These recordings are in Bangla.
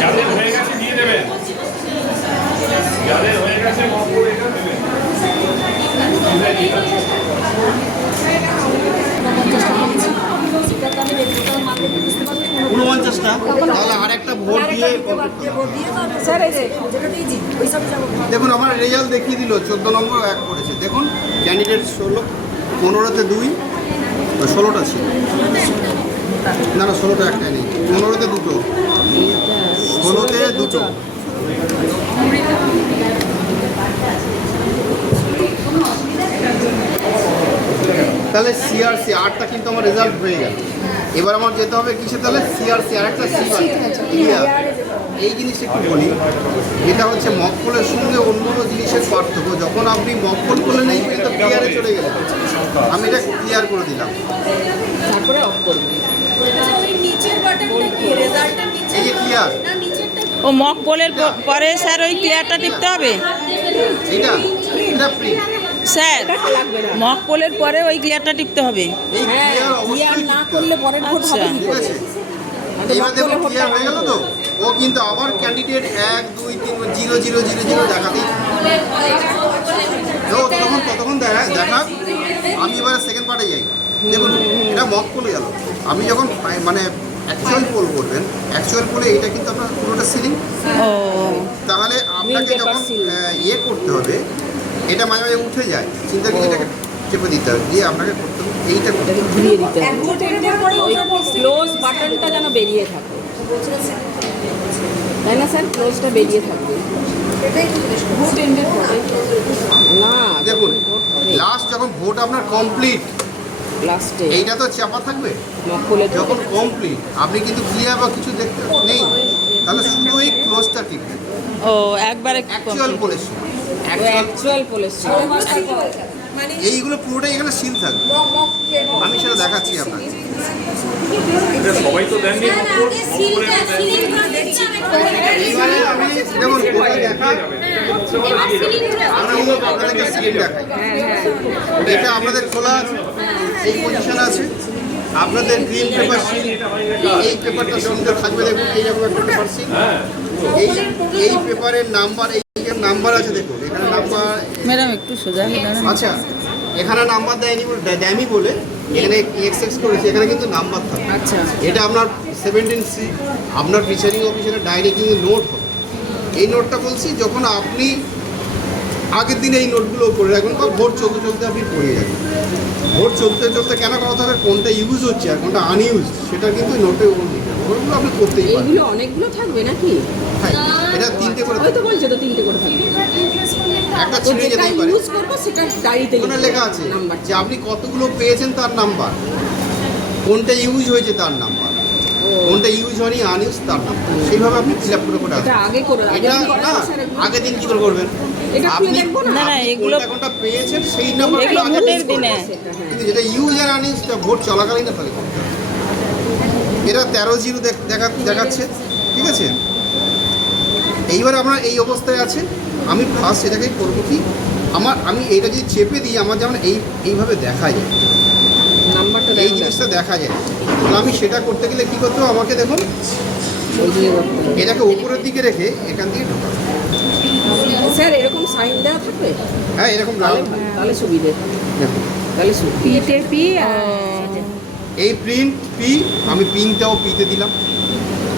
যাদের হয়ে গেছে দিয়ে দেবেন, যাদের হয়ে গেছে মক করে এটা দেবেন। 49টা, তাহলে আর একটা ভোট দিয়ে স্যার এই যে যেটাতেই জি ওই সব যাবো। দেখুন আমার রেজাল্ট দেখিয়ে দিল 14 নম্বর 1 করেছে। দেখুন ক্যান্ডিডেট 16, 15তে 2, 16টা ছিল, না না 16টা একটাই নেই, 15তে 2টো, 16তে 2টো। তাহলে সিআরসি 8টা কিন্তু আমার রেজাল্ট হয়ে গেল। এবার আমার যেতে হবে কিসে, তাহলে সিআরসি আর একটা সি ক্লিয়ার। এই জিনিসটা একটু বলি, এটা হচ্ছে মকপলের সঙ্গে অন্য জিনিসের পার্থক্য। যখন আপনি মকপল করলেন এই তো ক্লিয়ারে চলে গেলেন, আমি এটা ক্লিয়ার করে দিলাম, তারপরে অফ করব। ওই নিচের বাটনটা কি রেজাল্টের নিচে এই যে ক্লিয়ার, না নিচেরটা কি? ও মক পোলের পরে স্যার ওই ক্লিয়ারটা টিপতে হবে এটা এটা প্রিন্ট, স্যার। মক পোলের পরে ওই ক্লিয়ারটা টিপতে হবে। এই হ্যাঁ ক্লিয়ার ক্লিয়ার অবশ্যই না টিপতে করলে হবে, পরের ভোট হবে কি ঠিক করে? আছে। এবার দেখুন ক্লিয়ার হয়ে গেল তো, ও কিন্তু আবার ক্যান্ডিডেট 1 2 3 0 0 0 0 দেখাতেই ততক্ষণ দেখা। আমি এবারে সেকেন্ড পার্টে যাই। দেখুন এটা মক পোলে গেল, আমি যখন মানে অ্যাকচুয়াল পোল করবেন, অ্যাকচুয়াল পোলে এটা কিন্তু আপনার পুরোটা সিলিং। ও তাহলে আপনাকে যখন ইয়ে করতে হবে, এটা মাঝে মাঝে উঠে যায়, চিন্তা করে এটাকে চেপে দিতে হবে, দিয়ে আপনাকে করতে হবে এইটা করতে হবে। ঘুরিয়ে দিতে এক হবে। ভোট এন্ডের পরে ওই ওটা ক্লোজ বাটনটা যেন বেরিয়ে থাকে, তাই না স্যার? ক্লোজটা বেরিয়ে থাকবে এটাই তো জিজ্ঞেস করছি। ভোট এন্ডের পরে না। দেখুন লাস্ট যখন ভোট আপনার কমপ্লিট, লাস্টে এইটা তো চাপা থাকবে। মকপলে যখন কমপ্লিট আপনি কিন্তু ক্লিয়ার বা কিছু দেখতে নেই, তাহলে শুধু এই ক্লোজটা টিপবেন ও একবারে অ্যাকচুয়াল পোলের সময়। অ্যাকচুয়াল পোলের মানে এইগুলো পুরোটাই এখানে সিল থাকবে, আমি সেটা দেখাচ্ছি আপনাকে। এটা সবাই তো দেননি না, মক না, করে, আগে মক করে সিলটা দেন। সিলিংটা দেখছি আমি এইবারে আমি যেমন ভোটটা দেখা, এবার সিলিংটা আমি আপনাদেরকে সিল দেখাই। এটা আপনাদের খোলা আছে, এই পজিশন আছে, আপনাদের গ্রিন পেপার সিল, এই পেপারটা সিলটা থাকবে। দেখুন এইরকম একটা পেপার সিল, এই পেপারের নাম্বার, এই যে নাম্বার আছে দেখুন এখানে নাম্বার। ম্যাডাম একটু সোজা হয়ে দাঁড়ান। আচ্ছা এখানে নাম্বার দেয়নি বলে দেয়নি বলে এখানে এক্সএক্স করেছে, এখানে কিন্তু নাম্বার থাকে। আচ্ছা এটা আপনার 17C, আপনার প্রিসাইডিং অফিসারের ডায়েরি কিন্তু নোট হবে। এই নোটটা বলছি যখন আপনি আগের দিনে এই নোটগুলো করে রাখবেন, বা ভোট চলতে চলতে আপনি পড়ে যাবেন। ভোট চলতে চলতে কেন কথা হবে, কোনটা ইউজ হচ্ছে আর কোনটা আনইউজ, সেটা কিন্তু নোটে ওগুলো লিখে রাখবেন। ওগুলো আপনি করতেই পারেন। এইগুলো অনেকগুলো থাকবে নাকি? হ্যাঁ এটা 3টে করে ওই তো বলছে তো 3টে করে থাকবে। একটা তো ছিঁড়ে যেটা যেতেই পারে। ইউজ করবো সেটা ডায়েরিতে ওখানে লেখা আছে নাম্বার। যে আপনি কতগুলো পেয়েছেন তার নাম্বার, কোনটা ইউজ হয়েছে তার নাম্বার, কোনটা ইউজ হয়নি আনইউজ তার নাম্বার, সেইভাবে আপনি ফিল আপ করে এটা আসবেন। আগে করে আগে এটা দিন করা না হবে স্যার এগুলো? আগের দিন কি করে করবেন, এটা আপনি খুলে দেখবো না? না, আপনি এগুলো- কোনটা পেয়েছেন সেই নাম্বার এগুলো ভোটের দিনে। কিন্তু যেটা ইউজ আর আনইউজ ভোট চলাকালীন তাহলে করতে হবে। এটা 13-0 দেখাচ্ছে, ঠিক আছে। এইবার আপনার এই অবস্থায় আছে, আমি ফার্স্ট এটাকে করবো কি, আমি এইটা যদি চেপে দিই আমার যেমন এইভাবে দেখা যায়, নাম্বারটা এই জিনিসটা দেখা যায়। তাহলে আমি সেটা করতে গেলে কী করতে হবে, আমাকে দেখুন এটাকে উপরের দিকে রেখে এখান থেকে ঢোকাবো। স্যার এরকম সাইন দেওয়া থাকবে? হ্যাঁ এরকম লাল তাহলে সুবিধে, দেখুন তাহলে সুবিধে। পিতে পি এই প্রিন্ট পি, আমি পিনটাও পিতে দিলাম,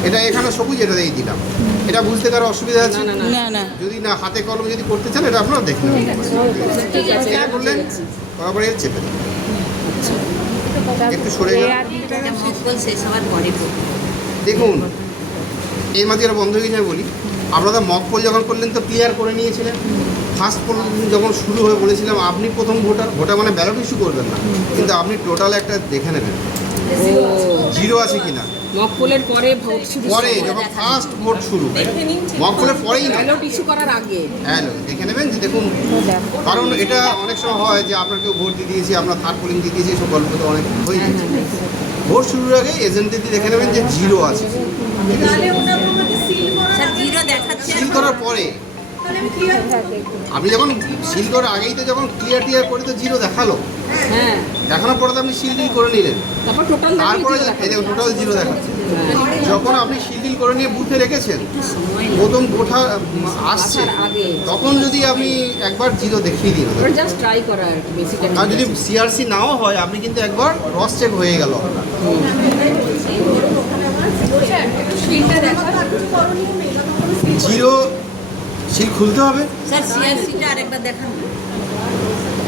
এটা এখানে সবুজ এটাতেই দিলাম। এটা বুঝতে কারো অসুবিধা আছে? না না না না না যদি না হাতে কলমে যদি করতে চান এটা আপনারা দেখে নেবেন। ঠিক আছে এটা করলেন করার পরে এর চেপে দিন, একটু সরে গেল। মকবল শেষ হওয়ার পরে দেখুন এর মাঝে আর বন্ধ হয়ে যায় বলি, আপনারা মক পোল যখন করলেন তো ক্লিয়ার করে নিয়েছিলেন। ফার্স্ট পোল যখন শুরু হয়ে বলেছিলাম আপনি প্রথম ভোটার মানে ব্যালট ইস্যু করবেন না, কিন্তু আপনি টোটাল একটা দেখে নেবেন জিরো আছে কিনা। মকপলের পরে ভোট শুরু, পরে যখন ফার্স্ট ভোট শুরু, মক পোলের পরেই না, ব্যালট ইস্যু করার আগে হ্যাঁ দেখে নেবেন যে দেখুন। কারণ এটা অনেক সময় হয় যে আপনার কেউ ভোট দিয়ে দিয়েছে, আপনার থার্ড পোলিং দিয়ে দিয়েছে, সব গল্প তো অনেক হয়ে গেছে। ভোট শুরুর আগে এজেন্টদের দিয়ে দেখে নেবেন যে জিরো আছে, ঠিক আছে। তাহলে ওটা আমাকে সিল করা স্যার জিরো দেখাচ্ছে সিল করার পরে তাহলে আমি ক্লিয়ার আপনি যখন সিল করার আগেই তো যখন ক্লিয়ার করে তো জিরো দেখালো, হ্যাঁ দেখানোর পরে তো আপনি সিল ডিল করে নিলেন, তারপর টোটাল তারপরে এই দেখুন টোটাল জিরো দেখাচ্ছে। যখন আপনি সিল ডিল করে নিয়ে বুথে রেখেছেন, প্রথম গোঠা আসছে, আগে তখন যদি আপনি একবার জিরো দেখিয়ে দিন, জাস্ট ট্রাই করা আর কি বেসিক্যালি। আর যদি সিআরসি নাও হয় আপনি কিন্তু একবার ক্রস চেক হয়ে গেল আপনার। স্ক্রিনটা দেখা কিছু করণীয় নেই যখন কোনো screen জিরো সিল খুলতে হবে, স্যার সিআরসিটা আরেকবার দেখান।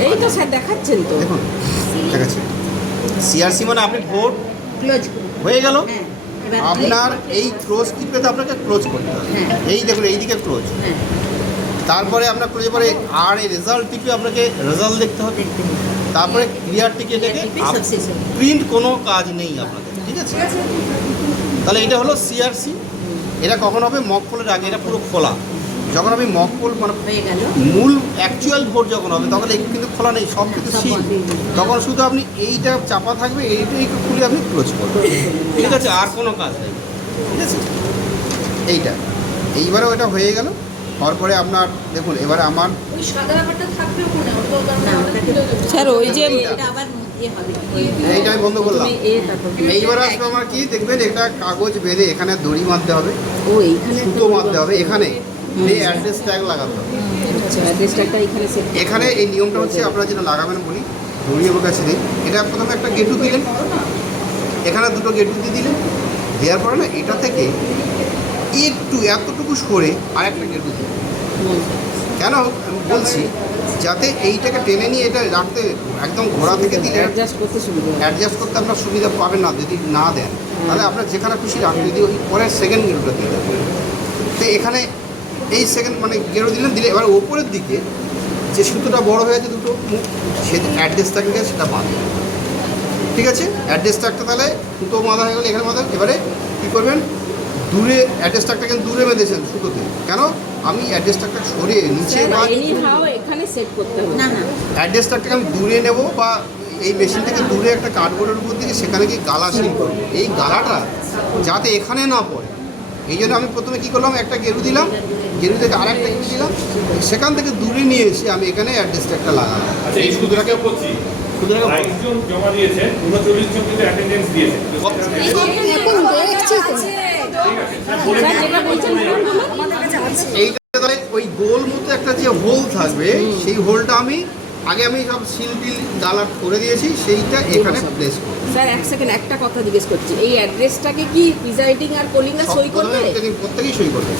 এই তো স্যার দেখাচ্ছেন তো, দেখুন ঠিক আছে। সিআরসি মানে আপনি ভোট ক্লোজ হয়ে গেল, হ্যাঁ এবার আপনার এই ক্লোজ টিপে আপনাকে ক্লোজ করতে হবে। এই দেখুন এইদিকে ক্লোজ, তারপরে আপনার ক্লোজে পরে আর এই রেজাল্ট টিপে আপনাকে রেজাল্ট দেখতে হবে, তারপরে ক্লিয়ার টিকে থেকে প্রিন্ট কোনো কাজ নেই আপনাদের, ঠিক আছে। তাহলে এটা হলো সিআরসি। এটা কখন হবে? মক পোলের আগে, এটা পুরো খোলা। যখন আমি মক পোল মানে হয়ে গেল মূল অ্যাকচুয়াল ভোট যখন হবে তখন এই কিন্তু খোলা নেই, সব কিছু সিল। তখন শুধু আপনি এইটা চাপা থাকবে, এইটাই খুলে আপনি ক্লোজ করবেন, ঠিক আছে, আর কোনো কাজ নেই, ঠিক আছে। এইটা এইবারও এটা হয়ে গেল। তারপরে আপনার দেখুন এবারে আমার ওই সাদা ব্যাপারটা থাকবে মনে হয় স্যার ওই যে এটা আবার ইয়ে হবে এইটা আমি বন্ধ করলাম। তুমি এ তারপর এইবার আসবে আমার কি দেখবেন, এটা কাগজ বেঁধে এখানে দড়ি মারতে হবে, ও এইখানে সুতো মারতে হবে, এখানে এই অ্যাড্রেস ট্যাগ লাগাতে হবে। আচ্ছা অ্যাড্রেসটা এখানে সেট এখানে এই নিয়মটা হচ্ছে আপনারা যেটা লাগাবেন বলি, দড়ি আমার কাছে নেই। এটা প্রথমে একটা গেটু দিলেন, এখানে দুটো গেটু দিয়ে দিলেন, দেওয়ার পরে না এটা থেকে একটু এতটুকু সরে আর একটা গেটু দিলেন। কেন আমি বলছি, যাতে এইটাকে টেনে নিয়ে এটা রাখতে একদম ঘোড়া থেকে দিলে অ্যাডজাস্ট করতে সুবিধা হয়। অ্যাডজাস্ট করতে আপনার সুবিধা পাবেন না যদি না দেন, তাহলে আপনার যেখানে খুশি রাখবেন, যদি ওই পরের সেকেন্ড গেরোটা দিয়ে দেন। তো এখানে এই সেকেন্ড মানে গেরো দিলেন, দিলে এবার ওপরের দিকে যে সুতোটা বড় হয়ে আছে দুটো মুখ, সে অ্যাড্রেস থাকবে সেটা বাঁধবে, ঠিক আছে। অ্যাড্রেস ট্যাগটা তাহলে সুতো বাঁধা হয়ে গেলে এখানে বাঁধা। এবারে কী করবেন, দূরে অ্যাড্রেস ট্যাগটা কিন্তু দূরে বেঁধেছেন সুতোতে, কেন আমি অ্যাড্রেস ট্যাগটা সরিয়ে নিচে বা এনি হাও এখানে সেট করতে হবে না না অ্যাড্রেস ট্যাগটাকে আমি দূরে নেব, বা এই মেশিন থেকে দূরে একটা কার্ডবোর্ডের উপর দিকে সেখানে কি গালা সিল করবো, এই গালাটা যাতে এখানে না পড়ে। এই জন্য আমি প্রথমে কী করলাম, একটা গেরু দিলাম, গেরু থেকে আর একটা গেরু দিলাম, সেখান থেকে দূরে নিয়ে এসে আমি এখানে অ্যাড্রেস ট্যাগটা লাগালাম। আচ্ছা এই সুতরাকে বলছি, 22 জন জমা দিয়েছে, 39 জন কিন্তু অ্যাটেন্ডেন্স দিয়েছে। ঠিক আছে স্যার, বলে দিন। যেটা বলছেন এইটা তাহলে ওই গোল মতো একটা যে হোল থাকবে, সেই হোলটা আমি আগে আমি সব সিল টিল গালা করে দিয়েছি, সেইটা এখানে প্লেস করব। স্যার এক সেকেন্ড একটা কথা জিজ্ঞেস করছি, এই অ্যাড্রেসটাকে কি প্রিজাইডিং আর পোলিং এর সই করবে? প্রত্যেকেই সই করবে,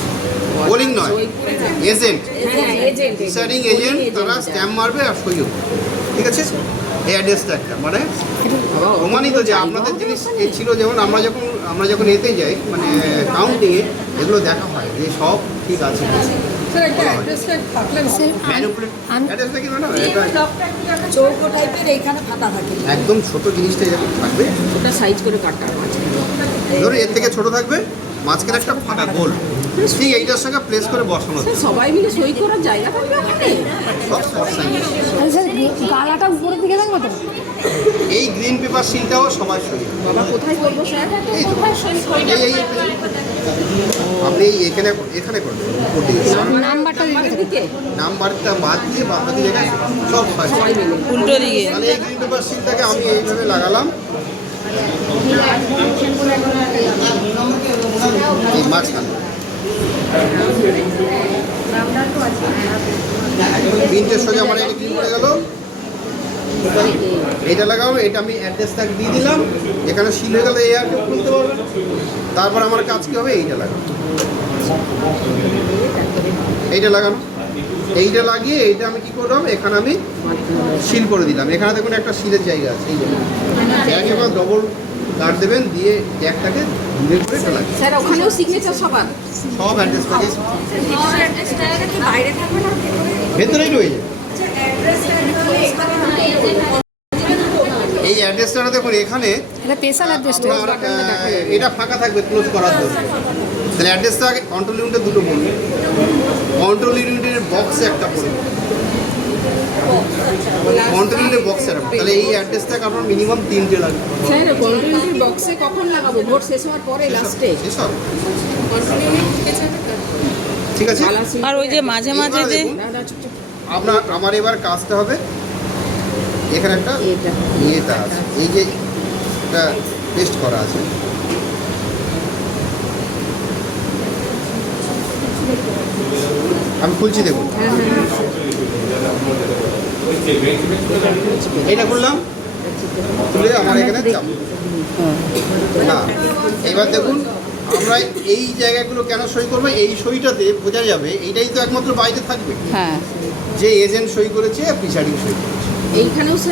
বোলিং নয়, সই করে যাবে। এজেন্ট, হ্যাঁ এজেন্ট ডিসাইডিং এজেন্ট, তারা স্ট্যাম্প মারবে আর সই হবে, ঠিক আছে। এই অ্যাড্রেসটা একটা মানে প্রমাণিত যে আপনাদের জিনিস এই ছিল। যেমন আমরা যখন এতে যাই মানে কাউন্টিংয়ে, এগুলো দেখা হয় যে সব ঠিক আছে। ম্যানিপুলেট অ্যাড্রেসটা কি ম্যাডাম, এটা চৌকো টাইপের এইখানে ফাটা থাকে। একদম ছোট জিনিসটা যখন থাকবে, ওটা সাইজ করে কাটা আছে। ধরুন এর থেকে ছোট থাকবে, মাঝখানে একটা ফাটা গোল, ঠিক এইটার সঙ্গে প্লেস করে বসানো স্যার সবাই মিলে সই করার জায়গা থাকবে ওখানে? সব সব সাইজ। স্যার গালাটা উপরের দিকে থাকবে তো? এই গ্রিন পেপার সিলটাও সবাই সই। বাবা কোথায় করবো স্যার? এই তো, এই আপনি এখানে এখানে করবেন, উপর দিকে। নাম্বারটা আমাদের দিকে নাম্বারটা বাদ দিয়ে বাকি জায়গায় সব সবাই সই। মিলে উল্টো দিকে। তাহলে এই গ্রিন পেপার সিলটাকে আমি এইভাবে লাগালাম, এই মাঝখানে প্রিন্টের সোজা আমার এটা ক্লিন করে গেল। এইটা লাগাবো, এটা আমি অ্যাড্রেস ট্যাগ দিয়ে দিলাম, এখানে সিল হয়ে গেলে এই আর কেউ খুলতে পারবে না। তারপর আমার কাজ কী হবে, এইটা লাগানো, এইটা লাগানো, এইটা লাগিয়ে এইটা আমি কী করলাম, এখানে আমি সিল করে দিলাম। এখানে দেখুন একটা সিলের জায়গা আছে, এই জন্য একেবারে ডবল গার্ড দেবেন, দিয়ে ট্যাগটাকে দূরে করে এটা লাগবে। স্যার ওখানেও সিগনেচার সবার? সব অ্যাড্রেস ট্যাগে অ্যাড্রেসটা কি বাইরে থাকবে না ভেতরেই রয়েছে। আচ্ছা অ্যাড্রেসটা এই অ্যাড্রেসটা দেখুন এখানে এটা স্পেশাল অ্যাড্রেসটা। এটা ফাঁকা থাকবে ক্লোজ করার জন্য। তাহলে অ্যাড্রেসটা আগে কন্ট্রোল ইউনিটে দুটো পড়বে, কন্ট্রোল ইউনিটের বক্সে একটা পড়বে, কন্ট্রোল ইউনিটের বক্সে একটা। তাহলে এই অ্যাড্রেসটাকে আপনার মিনিমাম 3টে লাগবে। স্যার কন্ট্রোলের বক্সে কখন লাগাবো? ভোট শেষ হওয়ার পরে লাস্টে? সেসব ঠিক আছে? আর ওই যে মাঝে মাঝে এবার যে দেখুন, আমার এবার কাজটা হবে এখানে একটা এটা ইয়েটা আছে, এই যে এটা পেস্ট করা আছে, আমি খুলছি দেখুন। এটা করলাম, তুলে আমার এখানে চাপ। হ্যাঁ, এবার দেখুন আমরা এই জায়গাগুলো কেন সই করবো, এই সইটাতে বোঝা যাবে এইটাই তো একমাত্র বাইরে থাকবে হ্যাঁ যে এজেন্ট সই করেছে, প্রিসাইডিং সই করেছে। এইখানেও